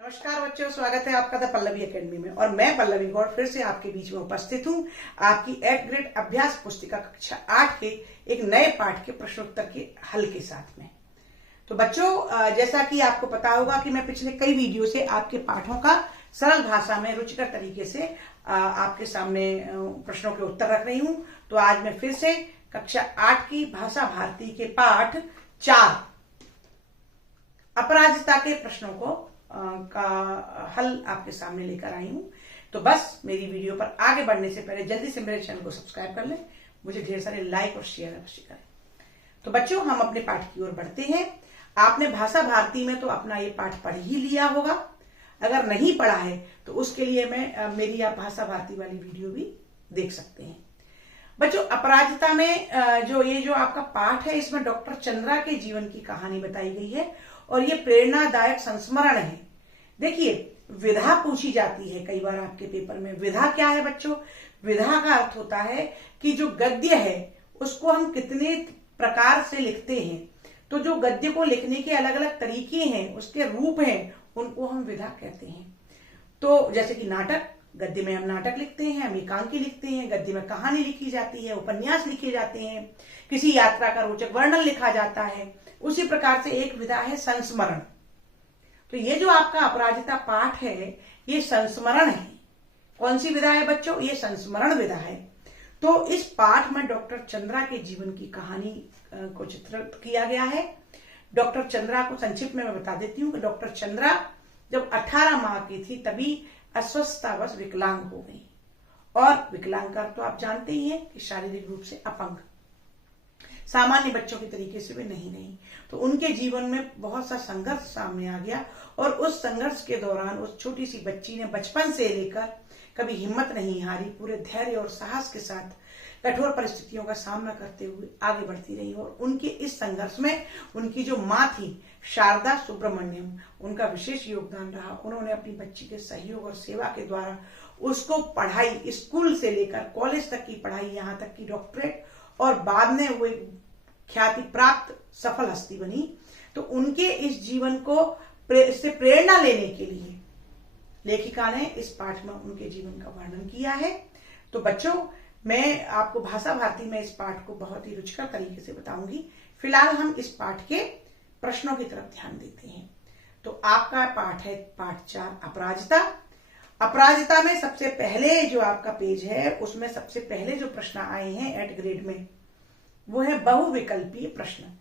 नमस्कार बच्चों, स्वागत है आपका द पल्लवी एकेडमी में। और मैं पल्लवी गौड़ फिर से आपके बीच में उपस्थित हूँ आपकी 8th ग्रेड अभ्यास पुस्तिका कक्षा 8 के एक नए पाठ के प्रश्नोत्तर के हल के साथ में। तो बच्चों, जैसा कि आपको पता होगा कि मैं पिछले कई वीडियो से आपके पाठों का सरल भाषा में रुचिकर तरीके से आपके सामने प्रश्नों के उत्तर रख रही हूँ। तो आज मैं फिर से कक्षा 8 की भाषा भारती के पाठ 4 अपराजिता के प्रश्नों को का हल आपके सामने लेकर आई हूं। तो बस मेरी वीडियो पर आगे बढ़ने से पहले जल्दी से मेरे चैनल को सब्सक्राइब कर लें, मुझे ढेर सारे लाइक और शेयर अवश्य करें। तो बच्चों, हम अपने पाठ की ओर बढ़ते हैं। आपने भाषा भारती में तो अपना ये पाठ पढ़ ही लिया होगा। अगर नहीं पढ़ा है तो उसके लिए मैं मेरी आप भाषा भारती वाली वीडियो भी देख सकते हैं। बच्चों, अपराजिता में जो आपका पाठ है, इसमें डॉक्टर चंद्रा के जीवन की कहानी बताई गई है और ये प्रेरणादायक संस्मरण है। देखिए, विधा पूछी जाती है कई बार आपके पेपर में। विधा क्या है बच्चों? विधा का अर्थ होता है कि जो गद्य है उसको हम कितने प्रकार से लिखते हैं। तो जो गद्य को लिखने के अलग अलग तरीके हैं, उसके रूप हैं, उनको हम विधा कहते हैं। तो जैसे कि नाटक, गद्य में हम नाटक लिखते हैं, हम एकांकी लिखते हैं, गद्य में कहानी लिखी जाती है, उपन्यास लिखे जाते हैं, किसी यात्रा का रोचक वर्णन लिखा जाता है। उसी प्रकार से एक विधा है संस्मरण। तो ये जो आपका अपराजिता पाठ है, ये संस्मरण है। कौन सी विधा है बच्चों? ये संस्मरण विधा है। तो इस पाठ में डॉक्टर चंद्रा के जीवन की कहानी को चित्रित किया गया है। डॉक्टर चंद्रा को संक्षिप्त में मैं बता देती हूँ कि डॉक्टर चंद्रा जब 18 माह की थी तभी अस्वस्थतावश विकलांग हो गई। और विकलांग का तो आप जानते ही हैं कि शारीरिक रूप से अपंग, सामान्य बच्चों के तरीके से भी नहीं। तो उनके जीवन में बहुत सा संघर्ष सामने आ गया और उस संघर्ष के दौरान उस छोटी सी बच्ची ने बचपन से लेकर कभी हिम्मत नहीं हारी, पूरे धैर्य और साहस के साथ कठोर परिस्थितियों का सामना करते हुए आगे बढ़ती रही। और उनके इस संघर्ष में उनकी जो माँ थी शारदा सुब्रमण्यम, उनका विशेष योगदान रहा। उन्होंने अपनी बच्ची के सहयोग और सेवा के द्वारा उसको पढ़ाई, स्कूल से लेकर कॉलेज तक की पढ़ाई, यहाँ तक की डॉक्टरेट, और बाद में वो एक ख्याति प्राप्त सफल हस्ती बनी। तो उनके इस जीवन को से प्रेरणा लेने के लिए लेखिका ने इस पाठ में उनके जीवन का वर्णन किया है। तो बच्चों, मैं आपको भाषा भारती में इस पाठ को बहुत ही रुचिकर तरीके से बताऊंगी। फिलहाल हम इस पाठ के प्रश्नों की तरफ ध्यान देते हैं। तो आपका पाठ है पाठ 4 अपराजिता। अपराजिता में सबसे पहले जो आपका पेज है, उसमें सबसे पहले जो प्रश्न आए हैं 8th ग्रेड में, वो है बहुविकल्पीय प्रश्न।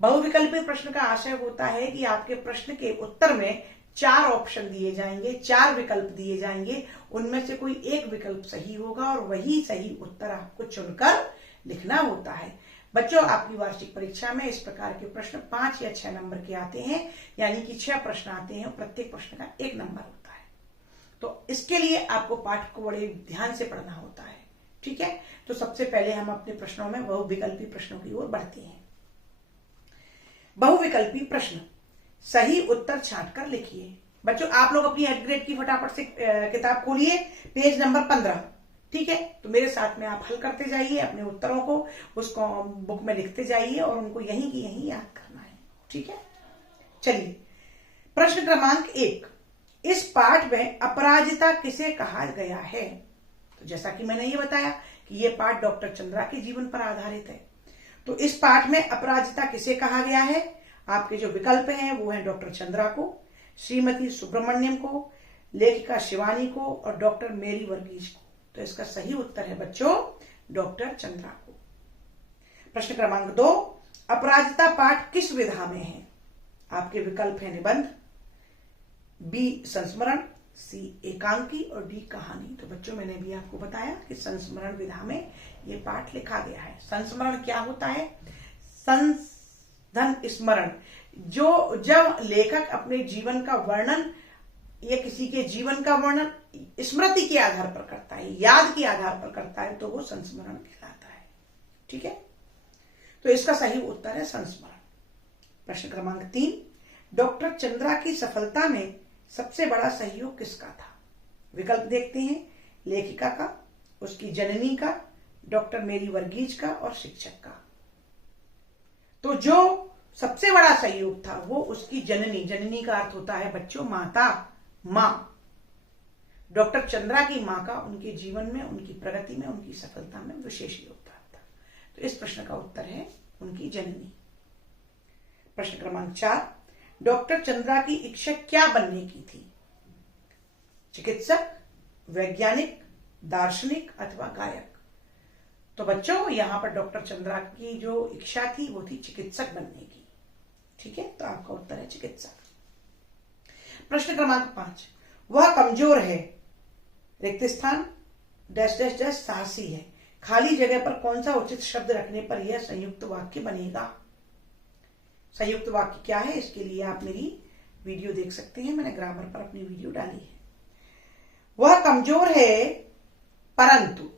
बहुविकल्पीय प्रश्न का आशय होता है कि आपके प्रश्न के उत्तर में 4 ऑप्शन दिए जाएंगे, 4 विकल्प दिए जाएंगे, उनमें से कोई एक विकल्प सही होगा और वही सही उत्तर आपको चुनकर लिखना होता है। बच्चों, आपकी वार्षिक परीक्षा में इस प्रकार के प्रश्न 5 या 6 नंबर के आते हैं, यानी कि 6 प्रश्न आते हैं, प्रत्येक प्रश्न का 1 नंबर होता है। तो इसके लिए आपको पाठ को बड़े ध्यान से पढ़ना होता है, ठीक है। तो सबसे पहले हम अपने प्रश्नों में बहुविकल्पी प्रश्नों की ओर बढ़ते हैं। बहुविकल्पी प्रश्न, सही उत्तर छांटकर लिखिए। बच्चों, आप लोग अपनी 8th ग्रेड की फटाफट से किताब खोलिए, पेज नंबर 15, ठीक है। तो मेरे साथ में आप हल करते जाइए, अपने उत्तरों को उसको बुक में लिखते जाइए और उनको यहीं की यहीं याद करना है, ठीक है। चलिए, प्रश्न क्रमांक 1, इस पाठ में अपराजिता किसे कहा गया है? तो जैसा कि मैंने ये बताया कि ये पाठ डॉक्टर चंद्रा के जीवन पर आधारित है। तो इस पाठ में अपराजिता किसे कहा गया है? आपके जो विकल्प हैं वो हैं डॉक्टर चंद्रा को, श्रीमती सुब्रमण्यम को, लेखिका शिवानी को और डॉक्टर मेरी वर्गीज को। तो इसका सही उत्तर है बच्चों डॉक्टर चंद्रा को। प्रश्न क्रमांक 2, अपराजिता पाठ किस विधा में है? आपके विकल्प है निबंध, बी संस्मरण, सी एकांकी और डी कहानी। तो बच्चों, मैंने भी आपको बताया कि संस्मरण विधा में ये पाठ लिखा गया है। संस्मरण क्या होता है? संधन स्मरण, जो जब लेखक अपने जीवन का वर्णन या किसी के जीवन का वर्णन स्मृति के आधार पर करता है, याद के आधार पर करता है, तो वो संस्मरण कहलाता है, ठीक है। तो इसका सही उत्तर है संस्मरण। प्रश्न क्रमांक 3, डॉक्टर चंद्रा की सफलता में सबसे बड़ा सहयोग किसका था? विकल्प देखते हैं, लेखिका का, उसकी जननी का, डॉक्टर मेरी वर्गीज का और शिक्षक का। तो जो सबसे बड़ा सहयोग था वो उसकी जननी, जननी का अर्थ होता है बच्चों माता, मां, डॉक्टर चंद्रा की मां का उनके जीवन में, उनकी प्रगति में, उनकी सफलता में विशेष योगदान था। तो इस प्रश्न का उत्तर है उनकी जननी। प्रश्न क्रमांक 4, डॉक्टर चंद्रा की इच्छा क्या बनने की थी? चिकित्सक, वैज्ञानिक, दार्शनिक अथवा गायक? तो बच्चों यहां पर डॉक्टर चंद्रा की जो इच्छा थी वो थी चिकित्सक बनने की। ठीक है, तो आपका उत्तर है चिकित्सक। प्रश्न क्रमांक 5, वह कमजोर है, रिक्त स्थान डैश डैश डैश साहसी है, खाली जगह पर कौन सा उचित शब्द रखने पर यह संयुक्त वाक्य बनेगा? संयुक्त वाक्य क्या है, इसके लिए आप मेरी वीडियो देख सकते हैं, मैंने ग्रामर पर अपनी वीडियो डाली है। वह कमजोर है परंतु,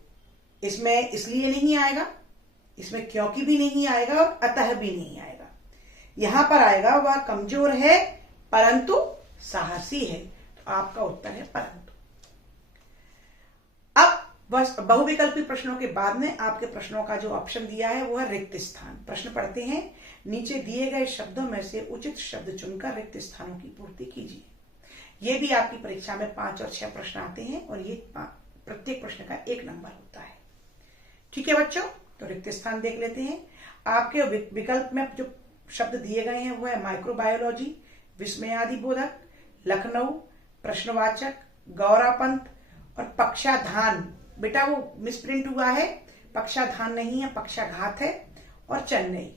इसमें इसलिए नहीं आएगा, इसमें क्योंकि भी नहीं आएगा और अतः भी नहीं आएगा। यहां पर आएगा वह कमजोर है परंतु साहसी है, तो आपका उत्तर है परंतु। अब बस बहुविकल्पी प्रश्नों के बाद में आपके प्रश्नों का जो ऑप्शन दिया है वो है रिक्त स्थान। प्रश्न पढ़ते हैं, नीचे दिए गए शब्दों में से उचित शब्द चुनकर रिक्त स्थानों की पूर्ति कीजिए। ये भी आपकी परीक्षा में 5 और 6 प्रश्न आते हैं और ये प्रत्येक प्रश्न का 1 नंबर होता है। ठीक है बच्चों, तो रिक्त स्थान देख लेते हैं। आपके विकल्प में जो शब्द दिए गए हैं वो है माइक्रोबायोलॉजी, विस्मयादिबोधक, लखनऊ, प्रश्नवाचक, गौरापंत और पक्षाधान। बेटा वो मिसप्रिंट हुआ है, पक्षाधान नहीं है, पक्षाघात है, और चेन्नई।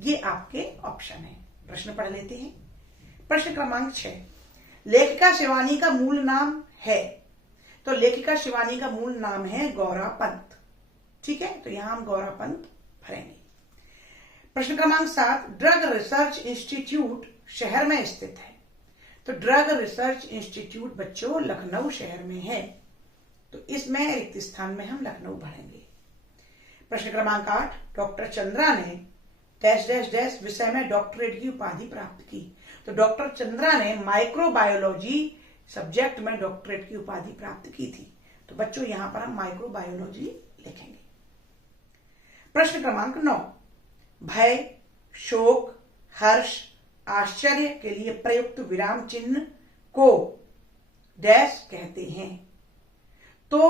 ये आपके ऑप्शन है। प्रश्न पढ़ लेते हैं। प्रश्न क्रमांक 6, लेखिका शिवानी का मूल नाम है? तो लेखिका शिवानी का मूल नाम है गौरापंत। ठीक है, तो यहां हम गौरापंत भरेंगे। प्रश्न क्रमांक 7, ड्रग रिसर्च इंस्टीट्यूट शहर में स्थित है? तो ड्रग रिसर्च इंस्टीट्यूट बच्चों लखनऊ शहर में है, तो इसमें रिक्त स्थान में हम लखनऊ भरेंगे। प्रश्न क्रमांक 8, डॉक्टर चंद्रा ने डैश डैश डैश विषय में डॉक्टरेट की उपाधि प्राप्त की? तो डॉक्टर चंद्रा ने माइक्रोबायोलॉजी सब्जेक्ट में डॉक्टरेट की उपाधि प्राप्त की थी, तो बच्चों यहां पर हम माइक्रोबायोलॉजी लिखेंगे। प्रश्न क्रमांक 9, भय, शोक, हर्ष, आश्चर्य के लिए प्रयुक्त विराम चिन्ह को डैश कहते हैं? तो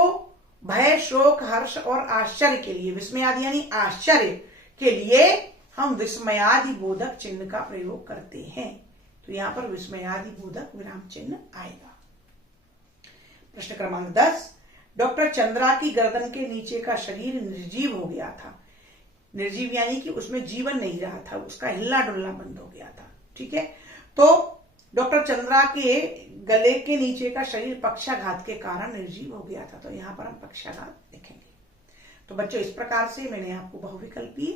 भय, शोक, हर्ष और आश्चर्य के लिए, विस्मयादि यानी आश्चर्य के लिए हम विस्मयादि बोधक चिन्ह का प्रयोग करते हैं, तो यहां पर विस्मयादि बोधक विराम चिन्ह आएगा। प्रश्न क्रमांक 10, डॉक्टर चंद्रा की गर्दन के नीचे का शरीर निर्जीव हो गया था। निर्जीव यानी कि उसमें जीवन नहीं रहा था, उसका हिलना डुलना बंद हो गया था। ठीक है, तो डॉक्टर चंद्रा के गले के नीचे का शरीर पक्षाघात के कारण निर्जीव हो गया था, तो यहां पर हम पक्षाघात लिखेंगे। तो बच्चों इस प्रकार से मैंने आपको बहुविकल्पी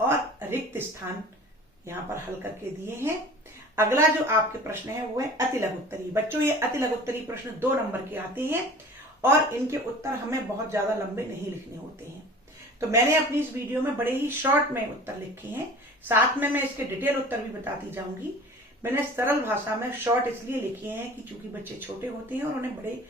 और रिक्त स्थान यहां पर हल करके दिए हैं। अगला जो आपके प्रश्न है वो है अति लघुत्तरी। बच्चों ये अति लघुत्तरी प्रश्न 2 नंबर के आते हैं और इनके उत्तर हमें बहुत ज्यादा लंबे नहीं लिखने होते हैं, तो मैंने अपनी इस वीडियो में बड़े ही शॉर्ट में उत्तर लिखे हैं, साथ में मैं इसके डिटेल उत्तर भी बताती जाऊंगी। मैंने सरल भाषा में शॉर्ट इसलिए लिखे हैं कि चूंकि बच्चे छोटे होते हैं और उन्हें बड़े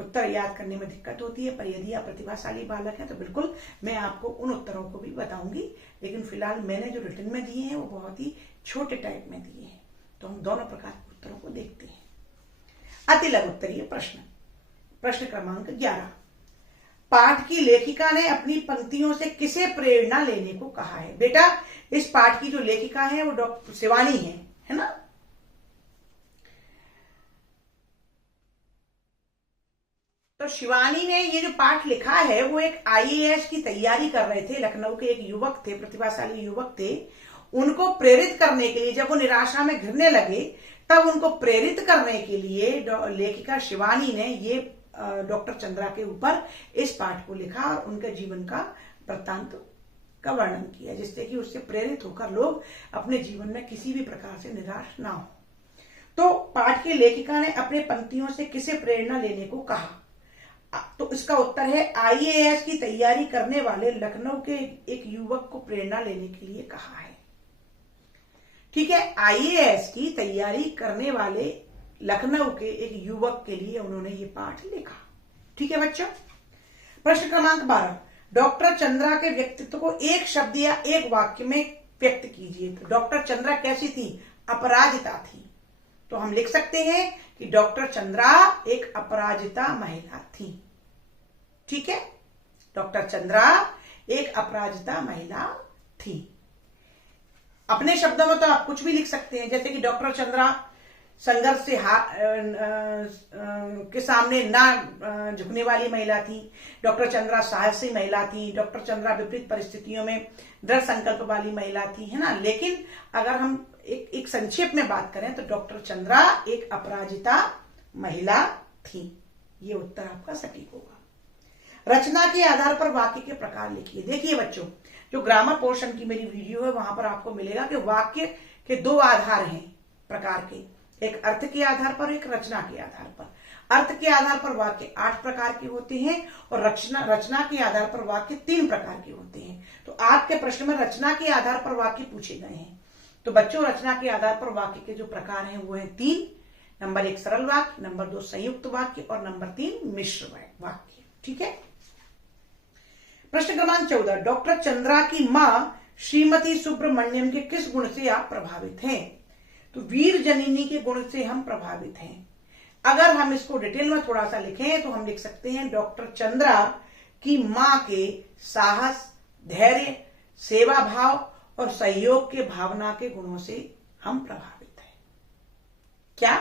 उत्तर याद करने में दिक्कत होती है, पर यदि आप प्रतिभाशाली बालक हैं तो बिल्कुल मैं आपको उन उत्तरों को भी बताऊंगी, लेकिन फिलहाल मैंने जो रिटन में दिए हैं वो बहुत ही छोटे टाइप में दिए हैं। तो हम दोनों प्रकार के उत्तरों को देखते हैं। अति लघुत्तरीय प्रश्न, प्रश्न क्रमांक 11, पाठ की लेखिका ने अपनी पंक्तियों से किसे प्रेरणा लेने को कहा है? बेटा इस पाठ की जो लेखिका है वो डॉक्टर शिवानी है ना? तो शिवानी ने ये जो पाठ लिखा है वो एक आईएएस की तैयारी कर रहे थे, लखनऊ के एक युवक थे, प्रतिभाशाली युवक थे। उनको प्रेरित करने के लिए, जब वो निराशा में घिरने लगे तब उनको प्रेरित करने के लिए लेखिका शिवानी ने ये डॉक्टर चंद्रा के ऊपर इस पाठ को लिखा और उनके जीवन का वृत्तांत का वर्णन किया, जिससे कि उससे प्रेरित होकर लोग अपने जीवन में किसी भी प्रकार से निराश ना हो। तो पाठ की लेखिका ने अपने पंक्तियों से किसे प्रेरणा लेने को कहा? तो इसका उत्तर है आईएएस की तैयारी करने वाले लखनऊ के एक युवक को प्रेरणा लेने के लिए कहा है। ठीक है, आईएएस की तैयारी करने वाले लखनऊ के एक युवक के लिए उन्होंने ये पाठ लिखा। ठीक है बच्चों। प्रश्न क्रमांक 12, डॉक्टर चंद्रा के व्यक्तित्व को एक शब्द या एक वाक्य में व्यक्त कीजिए। तो डॉक्टर चंद्रा कैसी थी? अपराजिता थी। तो हम लिख सकते हैं कि डॉक्टर चंद्रा एक अपराजिता महिला थी। ठीक है, डॉक्टर चंद्रा एक अपराजिता महिला थी। अपने शब्दों में तो आप कुछ भी लिख सकते हैं, जैसे कि डॉक्टर चंद्रा संघर्ष से के सामने ना झुकने वाली महिला थी, डॉक्टर चंद्रा साहसी महिला थी, डॉक्टर चंद्रा विपरीत परिस्थितियों में दृढ़ संकल्प वाली महिला थी, है ना। लेकिन अगर हम एक संक्षेप में बात करें तो डॉक्टर चंद्रा एक अपराजिता महिला थी। ये उत्तर आपका सटीक होगा। रचना के आधार पर वाक्य के प्रकार लिखिए। देखिए बच्चों, जो ग्रामर पोर्शन की मेरी वीडियो है वहां पर आपको मिलेगा कि वाक्य के दो आधार हैं प्रकार के, एक अर्थ के आधार पर, एक रचना के आधार पर। अर्थ के आधार पर वाक्य 8 प्रकार के होते हैं और रचना के आधार पर वाक्य 3 प्रकार के होते हैं। तो आपके प्रश्न में रचना के आधार पर वाक्य पूछे गए हैं। तो बच्चों, रचना के आधार पर वाक्य के जो प्रकार हैं वो हैं 3। नंबर 1 सरल वाक्य, नंबर 2 संयुक्त वाक्य और नंबर 3 मिश्र वाक्य। ठीक है। प्रश्न क्रमांक 14, डॉक्टर चंद्रा की मां श्रीमती सुब्रमण्यम के किस गुण से आप प्रभावित हैं? तो वीर जननी के गुण से हम प्रभावित हैं। अगर हम इसको डिटेल में थोड़ा सा लिखें तो हम लिख सकते हैं डॉक्टर चंद्रा की मां के साहस, धैर्य, सेवा भाव और सहयोग के भावना के गुणों से हम प्रभावित हैं। क्या?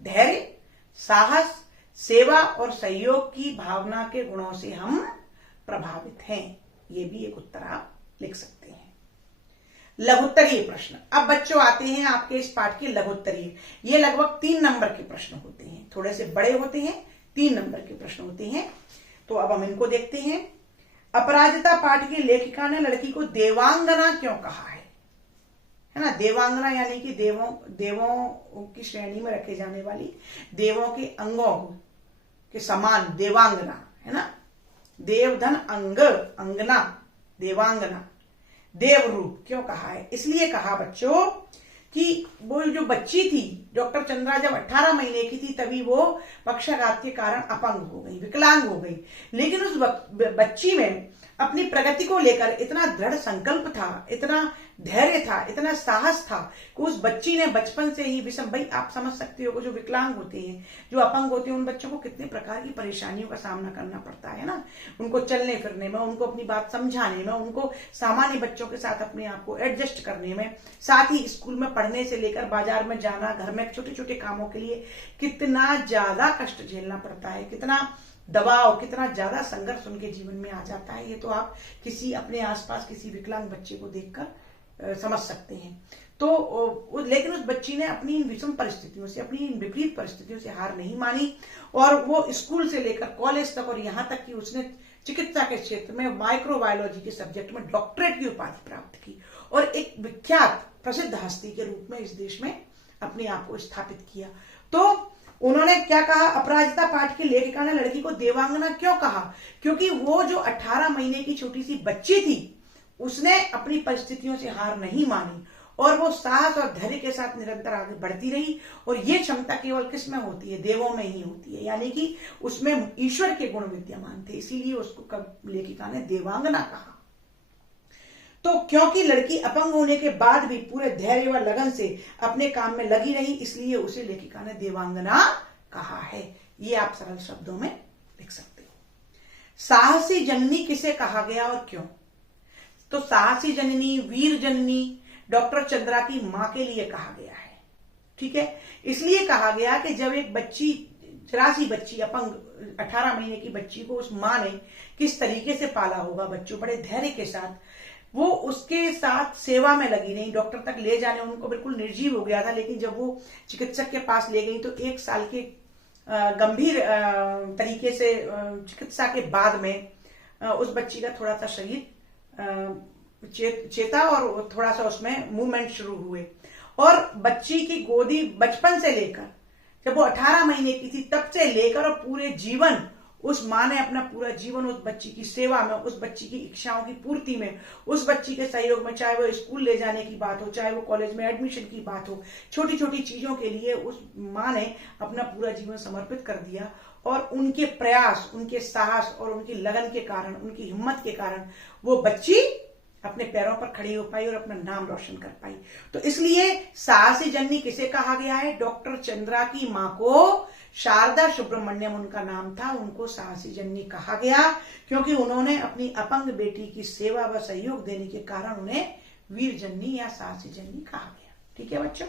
धैर्य, साहस, सेवा और सहयोग की भावना के गुणों से हम प्रभावित हैं। ये भी एक उत्तर आप लिख सकते हैं। लघुत्तरीय प्रश्न। अब बच्चों आते हैं आपके इस पाठ के लघुत्तरीय। ये लगभग 3 नंबर के प्रश्न होते हैं, थोड़े से बड़े होते हैं, 3 नंबर के प्रश्न होते हैं। तो अब हम इनको देखते हैं। अपराजिता पाठ की लेखिका ने लड़की को देवांगना क्यों कहा है ना। देवांगना यानी कि देवों की श्रेणी में रखे जाने वाली, देवों के अंगों के समान देवांगना, है ना। देवधन अंग, अंगना, देवांगना, देव रूप क्यों कहा है? इसलिए कहा बच्चों कि वो जो बच्ची थी, डॉक्टर चंद्रा जब 18 महीने की थी तभी वो पक्षाघात के कारण अपंग हो गई, विकलांग हो गई। लेकिन उस बच्ची में अपनी प्रगति को लेकर इतना दृढ़ संकल्प था, इतना धैर्य था, इतना साहस था कि उस बच्ची ने बचपन से ही विषम, भाई आप समझ सकते हो जो विकलांग होते हैं, जो अपंग होते हैं, उन बच्चों को कितने प्रकार की परेशानियों का सामना करना पड़ता है ना। उनको चलने फिरने में, उनको अपनी बात समझाने में, उनको सामान्य बच्चों के साथ अपने आप को एडजस्ट करने में, साथ ही स्कूल में पढ़ने से लेकर बाजार में जाना, घर में छोटे छोटे कामों के लिए कितना ज्यादा कष्ट झेलना पड़ता है, कितना दबाव, कितना ज्यादा संघर्ष उनके जीवन में आ जाता है। ये तो आप किसी अपने आसपास किसी विकलांग बच्चे को देखकर समझ सकते हैं। तो लेकिन उस बच्ची ने अपनी इन विषम परिस्थितियों से, अपनी इन विपरीत परिस्थितियों से हार नहीं मानी और वो स्कूल से लेकर कॉलेज तक और यहाँ तक कि उसने चिकित्सा के क्षेत्र में माइक्रोबायोलॉजी के सब्जेक्ट में डॉक्टरेट की उपाधि प्राप्त की और एक विख्यात प्रसिद्ध हस्ती के रूप में इस देश में अपने आप को स्थापित किया। तो उन्होंने क्या कहा? अपराजिता पाठ की लेखिका ने लड़की को देवांगना क्यों कहा? क्योंकि वो जो 18 महीने की छोटी सी बच्ची थी, उसने अपनी परिस्थितियों से हार नहीं मानी और वो साहस और धैर्य के साथ निरंतर आगे बढ़ती रही। और ये क्षमता केवल किस में होती है? देवों में ही होती है, यानी कि उसमें ईश्वर के गुण विद्यमान थे, इसीलिए उसको लेखिका ने देवांगना कहा। तो क्योंकि लड़की अपंग होने के बाद भी पूरे धैर्य व लगन से अपने काम में लगी रही, इसलिए उसे लेखिका ने देवांगना कहा है। ये आप सरल शब्दों में लिख सकते हो। साहसी जननी किसे कहा गया और क्यों? तो साहसी जननी, वीर जननी डॉक्टर चंद्रा की मां के लिए कहा गया है। ठीक है, इसलिए कहा गया कि जब एक बच्ची, चरासी बच्ची, अपंग 18 महीने की बच्ची को उस मां ने किस तरीके से पाला होगा, बच्चों बड़े धैर्य के साथ, वो उसके साथ सेवा में लगी रही। डॉक्टर तक ले जाने उनको बिल्कुल निर्जीव हो गया था, लेकिन जब वो चिकित्सक के पास ले गई तो 1 साल के गंभीर तरीके से चिकित्सा के बाद में उस बच्ची का थोड़ा सा शरीर चेता और थोड़ा सा उसमें मूवमेंट शुरू हुए और बच्ची की गोदी बचपन से लेकर जब वो 18 महीने की थी तब से लेकर और पूरे जीवन उस मां ने अपना पूरा जीवन उस बच्ची की सेवा में, उस बच्ची की इच्छाओं की पूर्ति में, उस बच्ची के सहयोग में, चाहे वो स्कूल ले जाने की बात हो, चाहे वो कॉलेज में एडमिशन की बात हो, छोटी छोटी चीजों के लिए उस मां ने अपना पूरा जीवन समर्पित कर दिया। और उनके प्रयास, उनके साहस और उनकी लगन के कारण, उनकी हिम्मत के कारण वो बच्ची अपने पैरों पर खड़ी हो पाई और अपना नाम रोशन कर पाई। तो इसलिए साहसी जननी किसे कहा गया है? डॉक्टर चंद्रा की मां को शारदा सुब्रमण्यम उनका नाम था, उनको साहसी जननी कहा गया क्योंकि उन्होंने अपनी अपंग बेटी की सेवा व सहयोग देने के कारण उन्हें वीर जननी या साहसी जननी कहा गया। ठीक है बच्चों,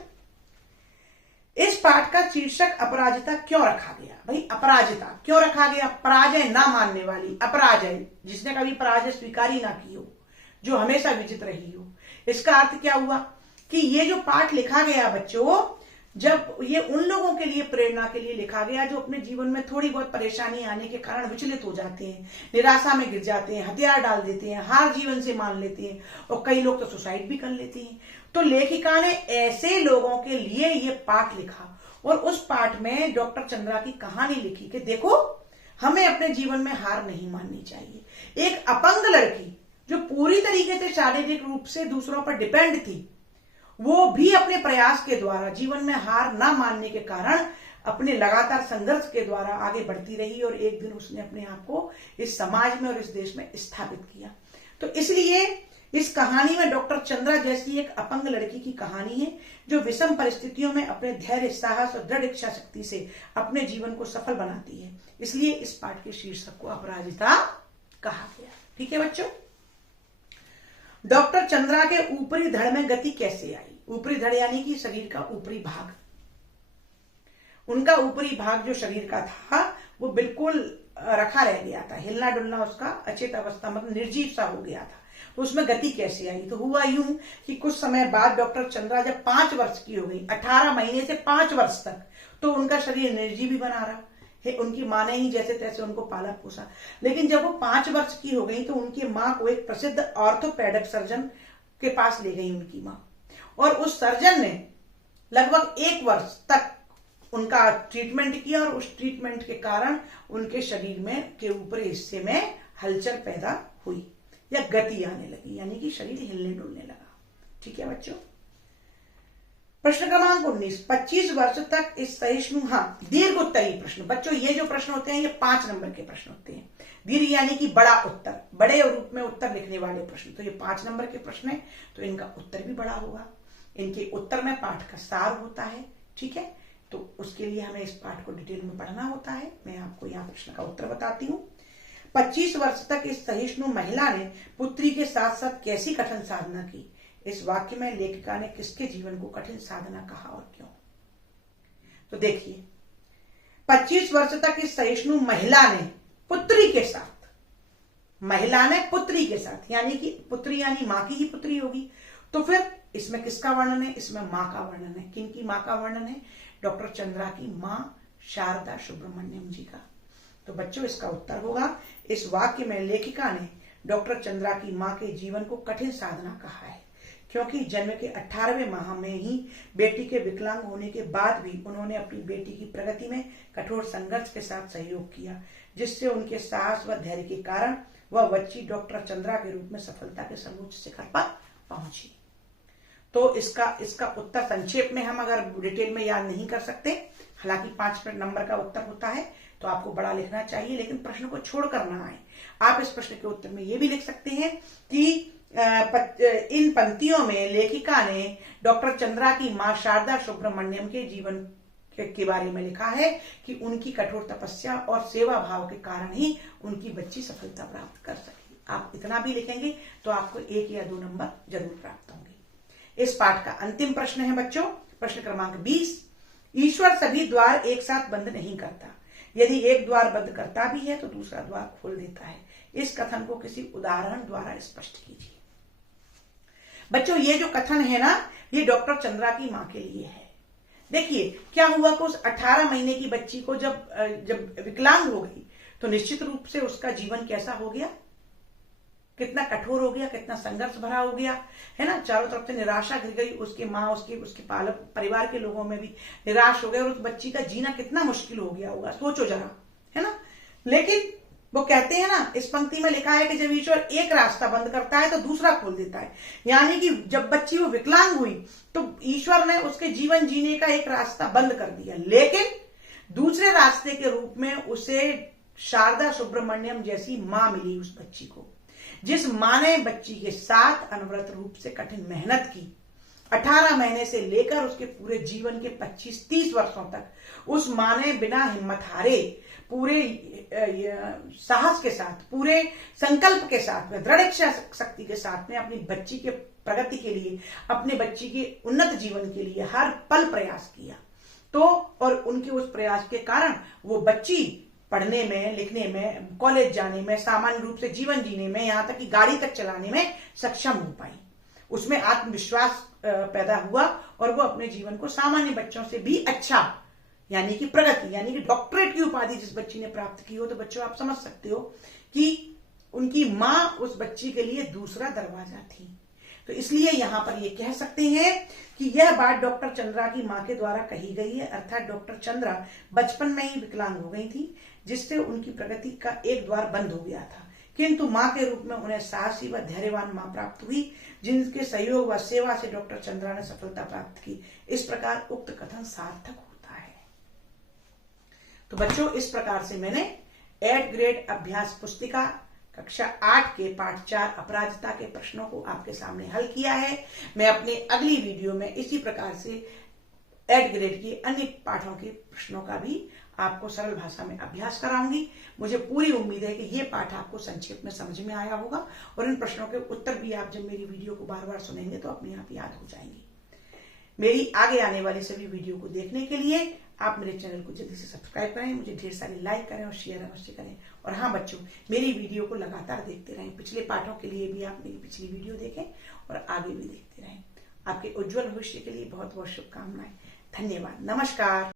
इस पाठ का शीर्षक अपराजिता क्यों रखा गया? भाई अपराजिता क्यों रखा गया? पराजय ना मानने वाली, अपराजय, जिसने कभी पराजय स्वीकार ही ना की हो, जो हमेशा विजित रही हो। इसका अर्थ क्या हुआ कि ये जो पाठ लिखा गया बच्चों, जब ये उन लोगों के लिए प्रेरणा के लिए लिखा गया जो अपने जीवन में थोड़ी बहुत परेशानी आने के कारण विचलित हो जाते हैं, निराशा में गिर जाते हैं, हथियार डाल देते हैं, हार जीवन से मान लेते हैं और कई लोग तो सुसाइड भी कर लेते हैं। तो लेखिका ने ऐसे लोगों के लिए ये पाठ लिखा और उस पाठ में डॉक्टर चंद्रा की कहानी लिखी कि देखो हमें अपने जीवन में हार नहीं माननी चाहिए। एक अपंग लड़की जो पूरी तरीके से शारीरिक रूप से दूसरों पर डिपेंड थी, वो भी अपने प्रयास के द्वारा जीवन में हार ना मानने के कारण अपने लगातार संघर्ष के द्वारा आगे बढ़ती रही और एक दिन उसने अपने आप को इस समाज में और इस देश में स्थापित किया। तो इसलिए इस कहानी में डॉक्टर चंद्रा जैसी एक अपंग लड़की की कहानी है जो विषम परिस्थितियों में अपने धैर्य, साहस और दृढ़ इच्छा शक्ति से अपने जीवन को सफल बनाती है। इसलिए इस पाठ के शीर्षक को अपराजिता कहा गया। ठीक है बच्चों, डॉक्टर चंद्रा के ऊपरी धड़ में गति कैसे आई? ऊपरी धड़ यानी कि शरीर का ऊपरी भाग। उनका ऊपरी भाग जो शरीर का था वो बिल्कुल रखा रह गया था, हिलना डुलना उसका अचेत अवस्था मतलब निर्जीव सा हो गया था। तो उसमें गति कैसे आई? तो हुआ यूं कि कुछ समय बाद डॉक्टर चंद्रा जब 5 वर्ष की हो गई, 18 महीने से 5 वर्ष तक, तो उनका शरीर निर्जीव ही बना रहा। उनकी माँ ने ही जैसे तैसे उनको पाला पोसा। लेकिन जब वो 5 वर्ष की हो गई तो उनकी माँ को एक प्रसिद्ध ऑर्थोपेडिक सर्जन के पास ले गई उनकी माँ, और उस सर्जन ने लगभग 1 वर्ष तक उनका ट्रीटमेंट किया और उस ट्रीटमेंट के कारण उनके शरीर में के ऊपरी हिस्से में हलचल पैदा हुई या गति आने लगी, यानी कि शरीर हिलने डुलने लगा। ठीक है बच्चों, प्रश्न क्रमांक 19, 25 वर्ष तक इस सहिष्णु, दीर्घ उत्तरी प्रश्न। बच्चों ये जो प्रश्न होते हैं ये 5 नंबर के प्रश्न होते हैं। दीर्घ यानी कि बड़ा उत्तर, बड़े रूप में उत्तर लिखने वाले प्रश्न। तो ये 5 नंबर के प्रश्न है तो इनका उत्तर भी बड़ा होगा। इनके उत्तर में पाठ का सार होता है। ठीक है, तो उसके लिए हमें इस पाठ को डिटेल में पढ़ना होता है। मैं आपको यहाँ प्रश्न का उत्तर बताती हूँ। 25 वर्ष तक इस सहिष्णु महिला ने पुत्री के साथ साथ कैसी कठिन साधना की? इस वाक्य में लेखिका ने किसके जीवन को कठिन साधना कहा और क्यों? तो देखिए, 25 वर्ष तक इस सहिष्णु महिला ने पुत्री के साथ, महिला ने पुत्री के साथ, यानी कि पुत्री यानी मां की ही पुत्री होगी। तो फिर इसमें किसका वर्णन है? इसमें मां का वर्णन है। किन की मां का वर्णन है? डॉक्टर चंद्रा की मां शारदा सुब्रमण्यम जी का। तो बच्चों इसका उत्तर होगा, इस वाक्य में लेखिका ने डॉक्टर चंद्रा की मां के जीवन को कठिन साधना कहा है क्योंकि जन्म के 18वें माह में ही बेटी के विकलांग होने के बाद भी उन्होंने अपनी बेटी की प्रगति में कठोर संघर्ष के साथ सहयोग किया, जिससे उनके साहस व धैर्य के कारण वह बच्ची डॉक्टर चंद्रा के रूप में सफलता के सर्वोच्च शिखर पर पहुंची। तो इसका उत्तर संक्षेप में हम अगर डिटेल में याद नहीं कर सकते, हालांकि 5 नंबर का उत्तर होता है तो आपको बड़ा लिखना चाहिए, लेकिन प्रश्न को छोड़ कर ना आए। आप इस प्रश्न के उत्तर में ये भी लिख सकते हैं कि इन पंक्तियों में लेखिका ने डॉक्टर चंद्रा की मां शारदा सुब्रमण्यम के जीवन के बारे में लिखा है कि उनकी कठोर तपस्या और सेवा भाव के कारण ही उनकी बच्ची सफलता प्राप्त कर सकी। आप इतना भी लिखेंगे तो आपको 1 या 2 नंबर जरूर प्राप्त होंगे। इस पाठ का अंतिम प्रश्न है बच्चों, प्रश्न क्रमांक 20, ईश्वर सभी द्वार एक साथ बंद नहीं करता, यदि एक द्वार बंद करता भी है तो दूसरा द्वार खोल देता है। इस कथन को किसी उदाहरण द्वारा स्पष्ट कीजिए। बच्चों ये जो कथन है ना, ये डॉक्टर चंद्रा की मां के लिए है। देखिए क्या हुआ कि उस 18 महीने की बच्ची को जब विकलांग हो गई तो निश्चित रूप से उसका जीवन कैसा हो गया, कितना कठोर हो गया, कितना संघर्ष भरा हो गया, है ना। चारों तरफ से निराशा घिर गई, उसकी माँ, उसके पालक परिवार के लोगों में भी निराश हो गए और उस बच्ची का जीना कितना मुश्किल हो गया होगा, सोचो जरा, है ना। लेकिन वो कहते हैं ना, इस पंक्ति में लिखा है कि जब ईश्वर एक रास्ता बंद करता है तो दूसरा खोल देता है। यानी कि जब बच्ची वो विकलांग हुई तो ईश्वर ने उसके जीवन जीने का एक रास्ता बंद कर दिया, लेकिन दूसरे रास्ते के रूप में उसे शारदा सुब्रमण्यम जैसी मां मिली उस बच्ची को, जिस माँ ने बच्ची के साथ अनवरत रूप से कठिन मेहनत की, 18 महीने से लेकर उसके पूरे जीवन के 25-30 वर्षों तक उस माँ ने बिना हिम्मत हारे, पूरे साहस के साथ, पूरे संकल्प के साथ में, दृढ़ इच्छा शक्ति के साथ में अपनी बच्ची के प्रगति के लिए, अपने बच्ची के उन्नत जीवन के लिए हर पल प्रयास किया। तो और उनके उस प्रयास के कारण वो बच्ची पढ़ने में, लिखने में, कॉलेज जाने में, सामान्य रूप से जीवन जीने में, यहाँ तक कि गाड़ी तक चलाने में सक्षम हो पाई। उसमें आत्मविश्वास पैदा हुआ और वो अपने जीवन को सामान्य बच्चों से भी अच्छा, यानी कि प्रगति, यानी कि डॉक्टरेट की उपाधि जिस बच्ची ने प्राप्त की हो, तो बच्चों आप समझ सकते हो कि उनकी मां उस बच्ची के लिए दूसरा दरवाजा थी। तो इसलिए यहां पर ये कह सकते हैं कि यह बात डॉक्टर चंद्रा की मां के द्वारा कही गई है, अर्थात डॉक्टर चंद्रा बचपन में ही विकलांग हो गई थी, जिससे उनकी प्रगति का एक द्वार बंद हो गया था। किंतु मां के रूप में उन्हें साहसी व धैर्यवान मां प्राप्त हुई, जिनके सहयोग व सेवा से डॉक्टर चंद्रा ने सफलता प्राप्त की। इस प्रकार उक्त कथन सार्थक होता है। तो बच्चों, इस प्रकार से मैंने 8th ग्रेड अभ्यास पुस्तिका कक्षा 8 के पाठ 4 अपराजिता के प्रश्नों को आपके सामने हल किया है। मैं अपने अगली वीडियो में इसी प्रकार से 8th ग्रेड के अन्य पाठों के प्रश्नों का भी आपको सरल भाषा में अभ्यास कराऊंगी। मुझे पूरी उम्मीद है कि ये पाठ आपको संक्षेप में समझ में आया होगा और इन प्रश्नों के उत्तर भी आप जब मेरी वीडियो को बार बार सुनेंगे तो अपने आप याद हो जाएंगे। मेरी आगे आने वाली सभी वीडियो को देखने के लिए आप मेरे चैनल को जल्दी से सब्सक्राइब करें, मुझे ढेर सारे लाइक करें और शेयर अवश्य करें। और हाँ बच्चों, मेरी वीडियो को लगातार देखते रहें। पिछले पाठों के लिए भी आप मेरी पिछली वीडियो देखें और आगे भी देखते रहें। आपके उज्जवल भविष्य के लिए बहुत बहुत शुभकामनाएं। धन्यवाद। नमस्कार।